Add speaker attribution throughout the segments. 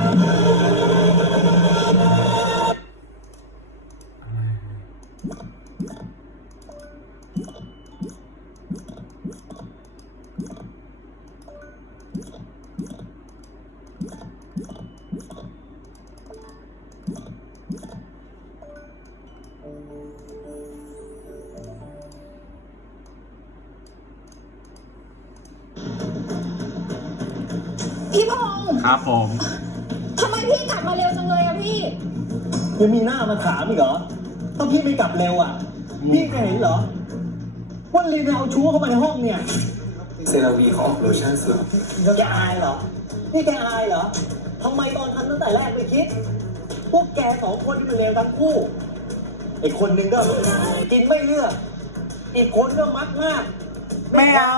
Speaker 1: พี่พงษ์
Speaker 2: ครับผม
Speaker 1: ทำไมพี่กลับมาเร็วจังเลยอะพี่
Speaker 3: ยังมีหน้ามาถามอีกเหรอถ้าพี่ไม่กลับเร็วอ่ะพี่ก็เห็นเหรอว่าลีนเอาชู้เข้ามาในห้องเนี่ย
Speaker 4: เซราวีเขาออกโลชั่นสุด
Speaker 3: แกอายเหรอนี่แกอายเหรอทำไมตอนทำตั้งแต่แรกไม่คิดพวกแกสองคนนี่มันเลวทั้งคู่อีกคนนึงก็กินไม่เลือกอีกคนก็มักมาก
Speaker 2: ไม่เอา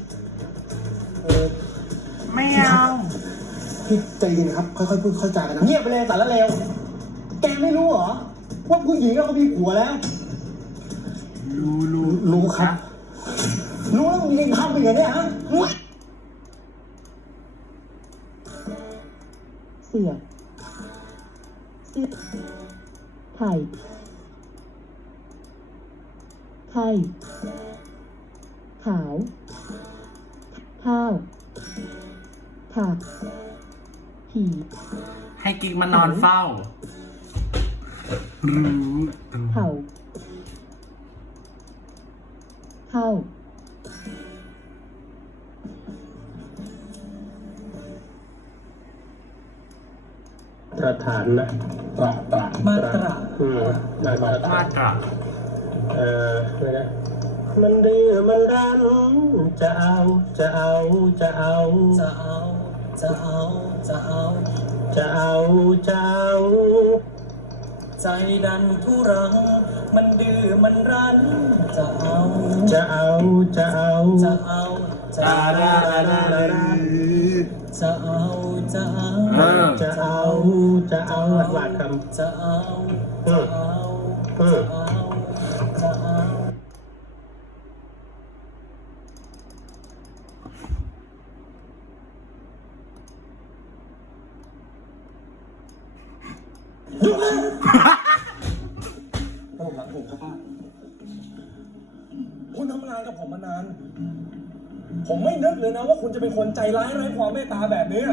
Speaker 2: ไม่เอา
Speaker 5: พี่ใจเย็นครับค่อยๆพูดค่อยๆจากันนะ
Speaker 3: เงียบไปเลยสารเลวแกไม่รู้เหรอว่าผู้หญิงก็มีผัวแล้ว
Speaker 5: รู้ครับ
Speaker 3: รู้แล้วมึงยังทำไปอย่างนี้ฮะ
Speaker 1: เสือไข่ขาวข้าวผักผี
Speaker 2: ให้กิ๊กมานอนเฝ้ารู้
Speaker 1: เข้า
Speaker 3: มาตรฐานนะมาตรไม่ได้มันดื้อมันรั้นจะเอา
Speaker 4: ใจดันทุรังมันดื้อมันรั้นจะเอา
Speaker 3: จะเอา
Speaker 4: จะเอาจะเอาจะเอา
Speaker 3: หลายคำ
Speaker 4: จะเอา
Speaker 3: ผมรักผมครับป้าคุณทำงานกับผมมานานผมไม่นึกเลยนะว่าคุณจะเป็นคนใจร้ายไร้ความเมตตาแบบนี้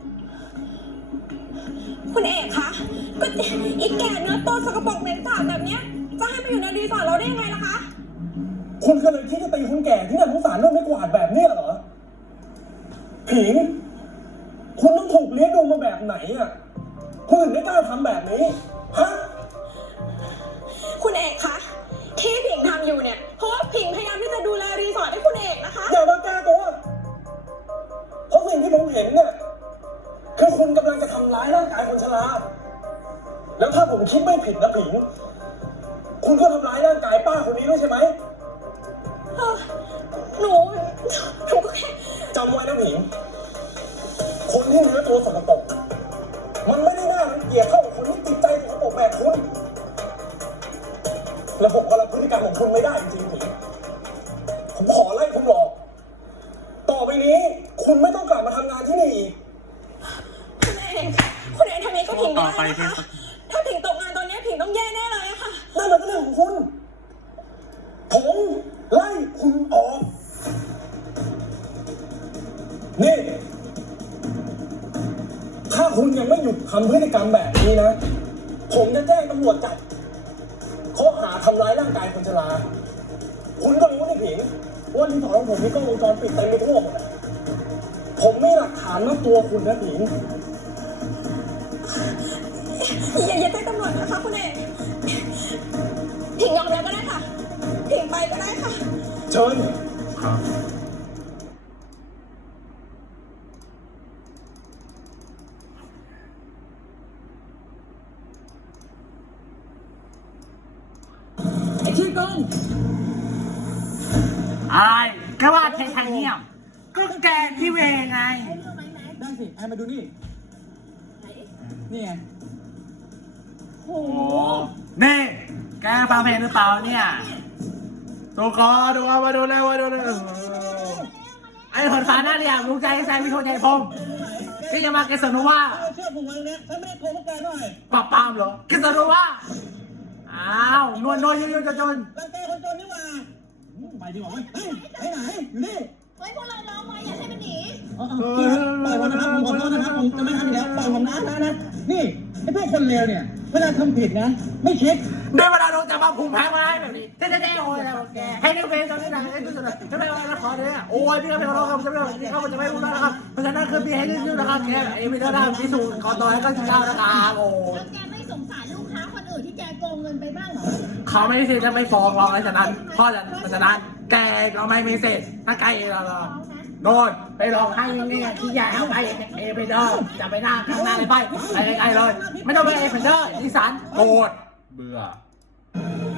Speaker 1: คุณเอกคะก็อีกแก่เนื้อตัวสกปรกเหม็นสาบแบบเนี้ยจะให้ไปอยู่ในรีสอร์ทเราได้ยังไงล่ะคะ
Speaker 3: คุณก็เลยคิดจะตีคนแก่ที่น่าสงสารเรื่องไม่กวาดแบบนี้เหรอผิงคุณต้องถูกเลี้ยงดูมาแบบไหนอ่ะคุณถึงได้กล้าทำแบบนี้ฮะ
Speaker 1: คุณเอกคะที่ผิงทำอยู่เนี่ยเพราะว่าผิงพยายามที่จะดูแลรีสอร์ทให้คุณเอกนะคะ
Speaker 3: อย่ามาแก้ตัวเพราะสิ่งที่ผมเห็นเนี่ยคือคุณกำลังจะทำร้ายร่างกายคนชราแล้วถ้าผมคิดไม่ผิดนะผิงคุณก็ทำร้ายร่างกายป้าคนนี้ด้วยใช่ไหม
Speaker 1: หนูก็แค่
Speaker 3: จำไว้นะผิงคนที่เนื้อตัวสกปรกมันไม่ได้น่ารังเกียจเท่ากับคนที่จิตใจสกปรกแบบคุณและผมก็รับพฤติกรรมของคุณไม่ได้จริงๆผิงผมขอไล่คุณออกต่อไปนี้คุณไม่ต้องกลับมาทำงานที่นี่อีก
Speaker 1: คุณเอกทำนี้ก็ผิงได้นะคะถ้าผิงตกงานตอนนี้ผิงต้องแย่แน่เลยค่ะ
Speaker 3: นั่นเป็นเรื่องของคุณผมไล่คุณออกนี่ถ้าคุณยังไม่หยุดทำพฤติกรรมแบบนี้นะผมจะแจ้งตำรวจจับข้อหาทำร้ายร่างกายคนชราคุณก็รู้นี่ผิงว่ารีสอร์ทของผมมีกล้องวงจรปิดเต็มไปทั่วหมดผมไม่หลักฐานมัดตัวคุณนะผิง
Speaker 1: อย่าแจ้งตำรวจนะคะคุณเอกผิงยอมแล้วก็ได้ค่ะผิงไปก็ได้ค่ะ
Speaker 3: เชิญ
Speaker 1: ไอ้ขี้โกง
Speaker 2: ก็ว่าไทเนียมก็แกที่เวไง
Speaker 5: ได้สิไอ้มาดูนี่นี่ไง
Speaker 1: โอ้
Speaker 2: นี่แกฟังเพลงหรือเปล่าเนี่ยดูมาดูเลยไอ้คนฟ้าหน้าเนี่ยมึงใจใส่ไม่โทษใจผมพี่จะมาเกสโนวา
Speaker 5: เชื่อผมวันนี้ฉันไม่ได้โกงพวกแกหน่อย
Speaker 2: ปราบปรามเหรอเกสโนวาอ้าวนวลๆยืนๆจน
Speaker 5: รังแกคนจนนี่หว่าไปดีกว่าเว้ยไปไหนอยู่นี่
Speaker 1: เฮ้ยพวกเราร้องไว้อย่าให้มันหนี
Speaker 5: ปล่อยผมนะครับผมขอโทษนะครับผมจะไม่ทำอีกแล้วปล่อยผมนะนี่ไอ้พวกคนเลวเนี่ยเวลาทำผิดนะไม่คิด
Speaker 2: ๆได้เวลาลงจากมาภูมิแพ้มาให้แบบนี้เจ๊โอ้ยแล้วแกให้นักเรียนตอนนี้นะให้ดูสุดจะไม่ว่าขอเนี่ยโอ้ยพี่ก็เป็นเราครับจะไม่พี่เขาจะไม่รู้นะครับเพราะฉะนั้นคือพี่ให้ดูนะครับแกไอ้ไม่ได้นะพิสูจน์ขอต่อให้ก็เจ้านะครับโอ้
Speaker 1: แล้วแกไม่สงสารลูกค้าคนอื่นที่แกโกงเงินไปบ้างเหรอ
Speaker 2: เขาไม่มีสิทธิ์จะไม่ฟ้องร้องอะไรฉะนั้นเพราะฉะนั้นแกก็ไม่มีสิทธิ์ถ้าแกเราโดนไปลองให้เนี่ยที่ใหญ่เอาไปเอไปเดอร์จะไปหน้าข้างหน้าเลยไปไกลๆเลยไม่ต้องไปเอเพนเดอร์ดิสันโกรธเบื่อ